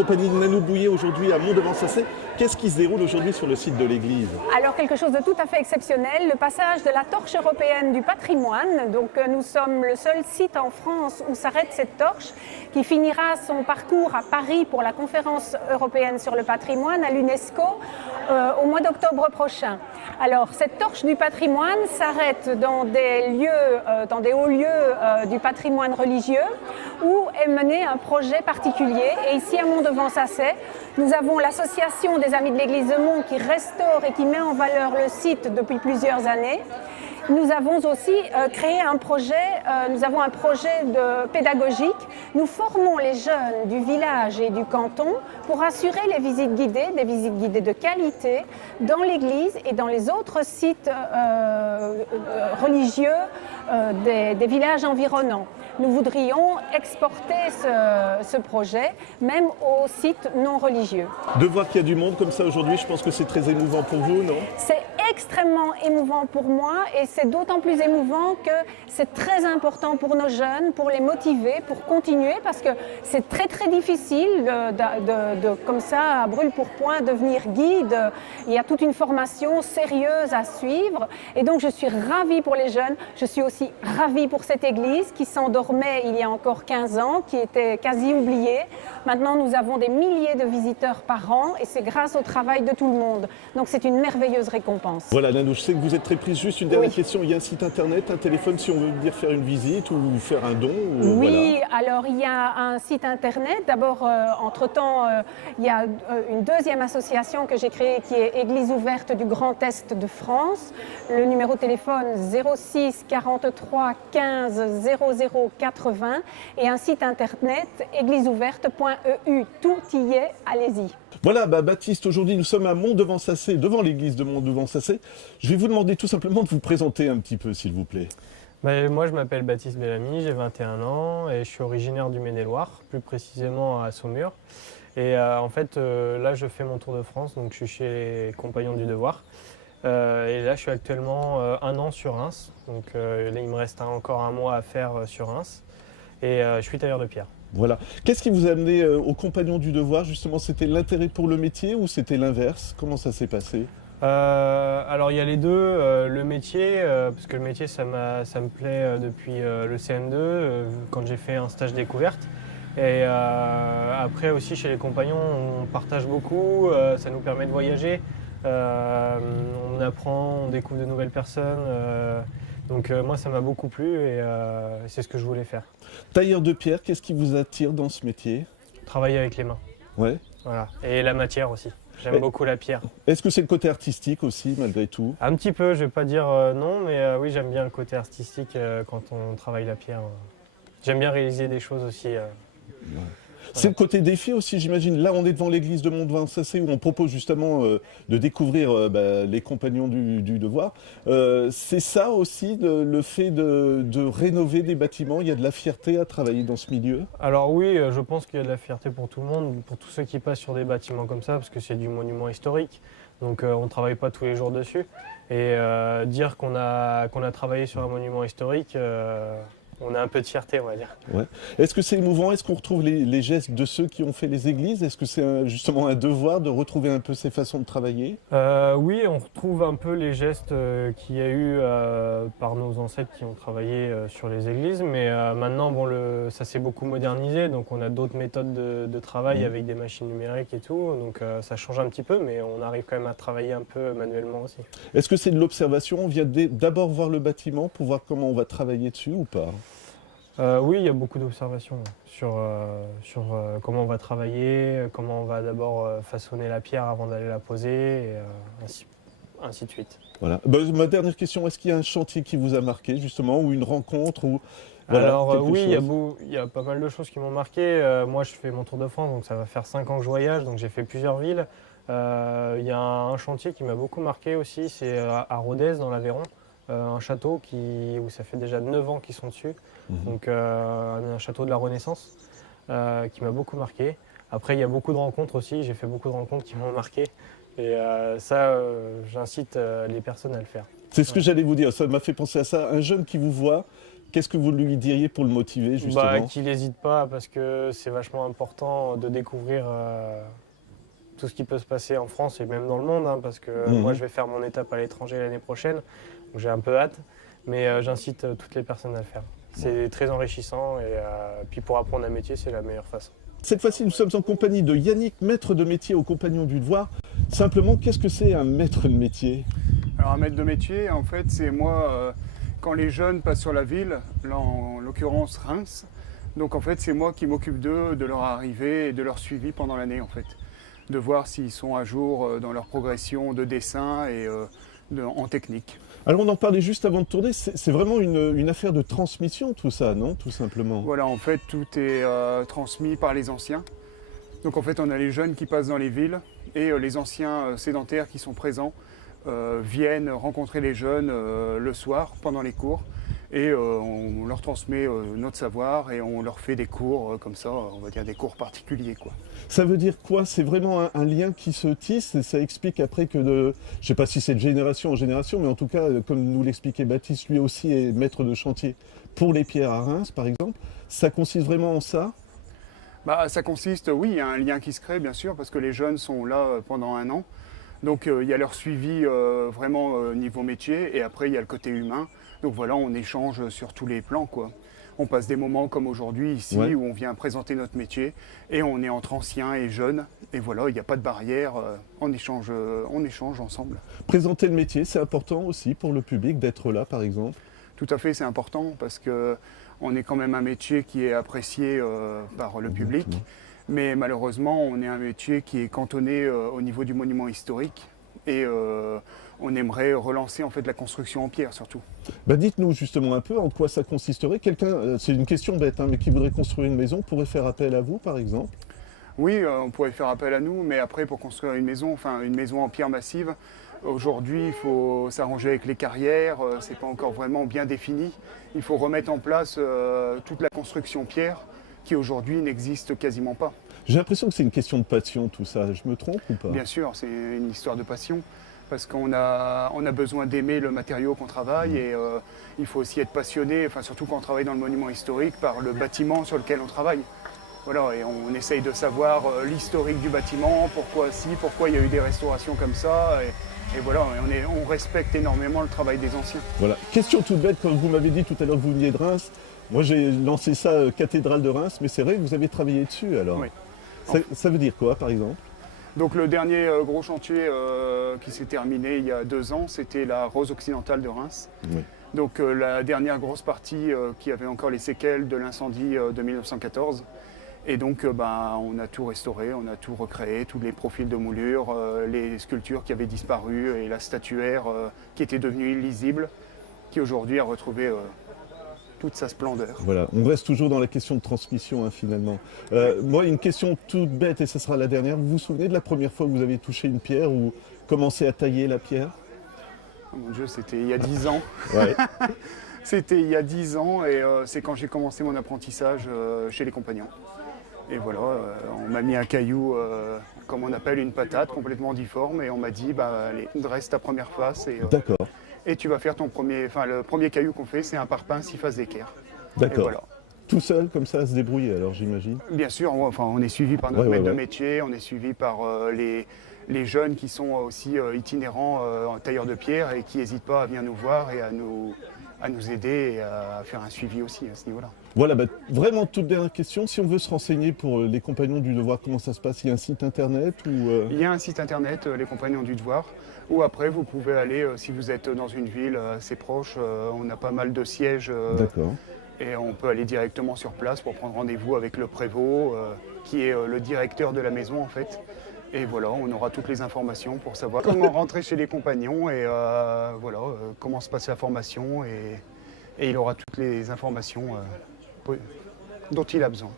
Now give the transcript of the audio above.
compagnie de Nanou Bouillet aujourd'hui à Mont-Devant-Sassay. Qu'est-ce qui se déroule aujourd'hui sur le site de l'église? Alors quelque chose de tout à fait exceptionnel, le passage de la torche européenne du patrimoine. Donc nous sommes le seul site en France où s'arrête cette torche qui finira son parcours à Paris pour la conférence européenne sur le patrimoine à l'UNESCO au mois d'octobre prochain. Alors cette torche du patrimoine s'arrête dans des lieux, dans des hauts lieux du patrimoine religieux où est mené un projet particulier. Et ici à Mont-Devant-Sassay, nous avons l'association des Amis de l'Église de Mont qui restaure et qui met en valeur le site depuis plusieurs années. Nous avons aussi créé un projet, pédagogique. Nous formons les jeunes du village et du canton pour assurer les visites guidées, des visites guidées de qualité dans l'église et dans les autres sites religieux des villages environnants. Nous voudrions exporter ce projet même aux sites non religieux. De voir qu'il y a du monde comme ça aujourd'hui, je pense que c'est très émouvant pour vous, non? C'est extrêmement émouvant pour moi et c'est d'autant plus émouvant que c'est très important pour nos jeunes, pour les motiver, pour continuer parce que c'est très très difficile de comme ça à brûle-pourpoint devenir guide. Il y a toute une formation sérieuse à suivre et donc je suis ravie pour les jeunes. Je suis aussi ravie pour cette église qui s'endormait il y a encore 15 ans, qui était quasi oubliée. Maintenant nous avons des milliers de visiteurs par an et c'est grâce au travail de tout le monde. Donc c'est une merveilleuse récompense. Voilà, Nanou, je sais que vous êtes très prise. Juste une dernière question. Il y a un site internet, un téléphone si on veut venir faire une visite ou faire un don Oui, alors il y a un site internet. D'abord, entre-temps, il y a une deuxième association que j'ai créée qui est Église ouverte du Grand Est de France. Le numéro de téléphone 06 43 15 00 80 et un site internet égliseouverte.eu. Tout y est, allez-y. Voilà, Baptiste, aujourd'hui nous sommes à Mont-Devant-Sassay, devant l'église de Mont-Devant-Sassay. Je vais vous demander tout simplement de vous présenter un petit peu, s'il vous plaît. Moi, je m'appelle Baptiste Bellamy, j'ai 21 ans et je suis originaire du Maine-et-Loire, plus précisément à Saumur. Et en fait, là, je fais mon tour de France, donc je suis chez les Compagnons du Devoir. Et là, je suis actuellement un an sur Reims, donc là, il me reste encore un mois à faire sur Reims. Et je suis tailleur de pierre. Voilà. Qu'est-ce qui vous a amené aux Compagnons du Devoir? Justement, c'était l'intérêt pour le métier ou c'était l'inverse? Comment ça s'est passé? Alors il y a les deux, le métier, parce que le métier ça me plaît depuis le CM2, quand j'ai fait un stage découverte. Et après aussi chez les compagnons on partage beaucoup, ça nous permet de voyager, on apprend, on découvre de nouvelles personnes. Donc moi ça m'a beaucoup plu et c'est ce que je voulais faire. Tailleur de pierre, qu'est-ce qui vous attire dans ce métier? Travailler avec les mains. Ouais. Voilà. Et la matière aussi. J'aime beaucoup la pierre. Est-ce que c'est le côté artistique aussi, malgré tout? Un petit peu, je vais pas dire non, mais oui, j'aime bien le côté artistique quand on travaille la pierre. J'aime bien réaliser des choses aussi. Ouais. C'est le côté défi aussi, j'imagine. Là, on est devant l'église de Mont-Devant-Sassay où on propose justement de découvrir les Compagnons du Devoir. C'est ça aussi, le fait de rénover des bâtiments. Il y a de la fierté à travailler dans ce milieu? Alors oui, je pense qu'il y a de la fierté pour tout le monde, pour tous ceux qui passent sur des bâtiments comme ça, parce que c'est du monument historique. Donc on ne travaille pas tous les jours dessus. Et dire qu'on a travaillé sur un monument historique, on a un peu de fierté, on va dire. Ouais. Est-ce que c'est émouvant? Est-ce qu'on retrouve les gestes de ceux qui ont fait les églises? Est-ce que c'est justement un devoir de retrouver un peu ces façons de travailler? Oui, on retrouve un peu les gestes qu'il y a eu par nos ancêtres qui ont travaillé sur les églises. Mais maintenant, bon, ça s'est beaucoup modernisé. Donc on a d'autres méthodes de travail avec des machines numériques et tout. Donc ça change un petit peu, mais on arrive quand même à travailler un peu manuellement aussi. Est-ce que c'est de l'observation? On vient d'abord voir le bâtiment pour voir comment on va travailler dessus ou pas? Oui, il y a beaucoup d'observations sur comment on va travailler, comment on va d'abord façonner la pierre avant d'aller la poser, et ainsi de suite. Voilà. Ma dernière question, est-ce qu'il y a un chantier qui vous a marqué justement, ou une rencontre ou, voilà, Alors oui, chose. il y a pas mal de choses qui m'ont marqué. Moi, je fais mon tour de France, donc ça va faire 5 ans que je voyage, donc j'ai fait plusieurs villes. Il y a un chantier qui m'a beaucoup marqué aussi, c'est à Rodez, dans l'Aveyron. Un château où ça fait déjà 9 ans qu'ils sont dessus, donc un château de la Renaissance qui m'a beaucoup marqué. Après il y a beaucoup de rencontres aussi, j'ai fait beaucoup de rencontres qui m'ont marqué et ça j'incite les personnes à le faire. C'est ce que j'allais vous dire, ça m'a fait penser à ça, un jeune qui vous voit, Qu'est-ce que vous lui diriez pour le motiver justement? Qu'il n'hésite pas parce que c'est vachement important de découvrir tout ce qui peut se passer en France et même dans le monde, hein, parce que moi je vais faire mon étape à l'étranger l'année prochaine, donc j'ai un peu hâte, mais j'incite toutes les personnes à le faire. C'est très enrichissant et puis pour apprendre un métier, c'est la meilleure façon. Cette fois-ci, nous sommes en compagnie de Yannick, maître de métier aux Compagnons du Devoir. Simplement, qu'est-ce que c'est un maître de métier? Alors un maître de métier, en fait, c'est moi, quand les jeunes passent sur la ville, là en l'occurrence Reims, donc en fait c'est moi qui m'occupe d'eux, de leur arrivée et de leur suivi pendant l'année en fait. De voir s'ils sont à jour dans leur progression de dessin et en technique. Alors on en parlait juste avant de tourner, c'est vraiment une affaire de transmission tout ça, non? Tout simplement. Voilà, en fait tout est transmis par les anciens. Donc en fait on a les jeunes qui passent dans les villes et les anciens sédentaires qui sont présents viennent rencontrer les jeunes le soir pendant les cours et on leur transmet notre savoir et on leur fait des cours comme ça, on va dire des cours particuliers quoi. Ça veut dire quoi? C'est vraiment un lien qui se tisse et ça explique après que je ne sais pas si c'est de génération en génération, mais en tout cas, comme nous l'expliquait Baptiste, lui aussi est maître de chantier pour les pierres à Reims par exemple. Ça consiste vraiment en ça? Ça consiste, oui, il y a un lien qui se crée bien sûr parce que les jeunes sont là pendant un an. Donc il y a leur suivi vraiment niveau métier et après il y a le côté humain. Donc voilà, on échange sur tous les plans quoi. On passe des moments comme aujourd'hui ici où on vient présenter notre métier et on est entre anciens et jeunes. Et voilà, il n'y a pas de barrière, on échange ensemble. Présenter le métier, c'est important aussi pour le public d'être là par exemple? Tout à fait, c'est important parce qu'on est quand même un métier qui est apprécié par le public. Mais malheureusement, on est un métier qui est cantonné au niveau du monument historique et on aimerait relancer en fait la construction en pierre surtout. Dites-nous justement un peu en quoi ça consisterait. Quelqu'un, c'est une question bête, hein, mais qui voudrait construire une maison pourrait faire appel à vous par exemple? Oui, on pourrait faire appel à nous, mais après pour construire une maison en pierre massive, aujourd'hui il faut s'arranger avec les carrières, c'est pas encore vraiment bien défini. Il faut remettre en place toute la construction pierre qui aujourd'hui n'existe quasiment pas. J'ai l'impression que c'est une question de passion tout ça, je me trompe ou pas? Bien sûr, c'est une histoire de passion, parce qu'on a besoin d'aimer le matériau qu'on travaille et il faut aussi être passionné, surtout quand on travaille dans le monument historique, par le bâtiment sur lequel on travaille. Voilà, et on essaye de savoir l'historique du bâtiment, pourquoi il y a eu des restaurations comme ça, et voilà, on respecte énormément le travail des anciens. Voilà, question toute bête, quand vous m'avez dit tout à l'heure que vous veniez de Reims, moi j'ai lancé ça cathédrale de Reims, mais c'est vrai que vous avez travaillé dessus alors. Oui. Ça veut dire quoi par exemple? Donc le dernier gros chantier qui s'est terminé il y a 2 ans, c'était la Rose occidentale de Reims. Oui. Donc la dernière grosse partie qui avait encore les séquelles de l'incendie de 1914. Et donc on a tout restauré, on a tout recréé, tous les profils de moulure, les sculptures qui avaient disparu et la statuaire qui était devenue illisible, qui aujourd'hui a retrouvé toute sa splendeur. Voilà, on reste toujours dans la question de transmission finalement. Moi, une question toute bête, et ce sera la dernière. Vous vous souvenez de la première fois que vous avez touché une pierre ou commencé à tailler la pierre? Oh mon Dieu, c'était il y a 10 ans. Ouais. C'était il y a 10 ans et c'est quand j'ai commencé mon apprentissage chez les Compagnons. Et voilà, on m'a mis un caillou, comme on appelle une patate, complètement difforme, et on m'a dit, allez, dresse ta première face. D'accord. Et tu vas faire le premier caillou qu'on fait, c'est un parpaing 6 faces d'équerre. D'accord. Voilà. Tout seul, comme ça, à se débrouiller, alors j'imagine? Bien sûr, on est suivi par notre maître de métier, on est suivi par les jeunes qui sont aussi itinérants tailleurs de pierre et qui n'hésitent pas à venir nous voir et à nous aider et à faire un suivi aussi à ce niveau-là. Voilà, vraiment toute dernière question. Si on veut se renseigner pour les Compagnons du Devoir, comment ça se passe? Il y a un site internet ou Il y a un site internet, les Compagnons du Devoir, ou après vous pouvez aller, si vous êtes dans une ville assez proche, on a pas mal de sièges. D'accord. Et on peut aller directement sur place pour prendre rendez-vous avec le prévôt, qui est le directeur de la maison en fait. Et voilà, on aura toutes les informations pour savoir comment rentrer chez les Compagnons et comment se passe la formation. Et il aura toutes les informations dont il a besoin.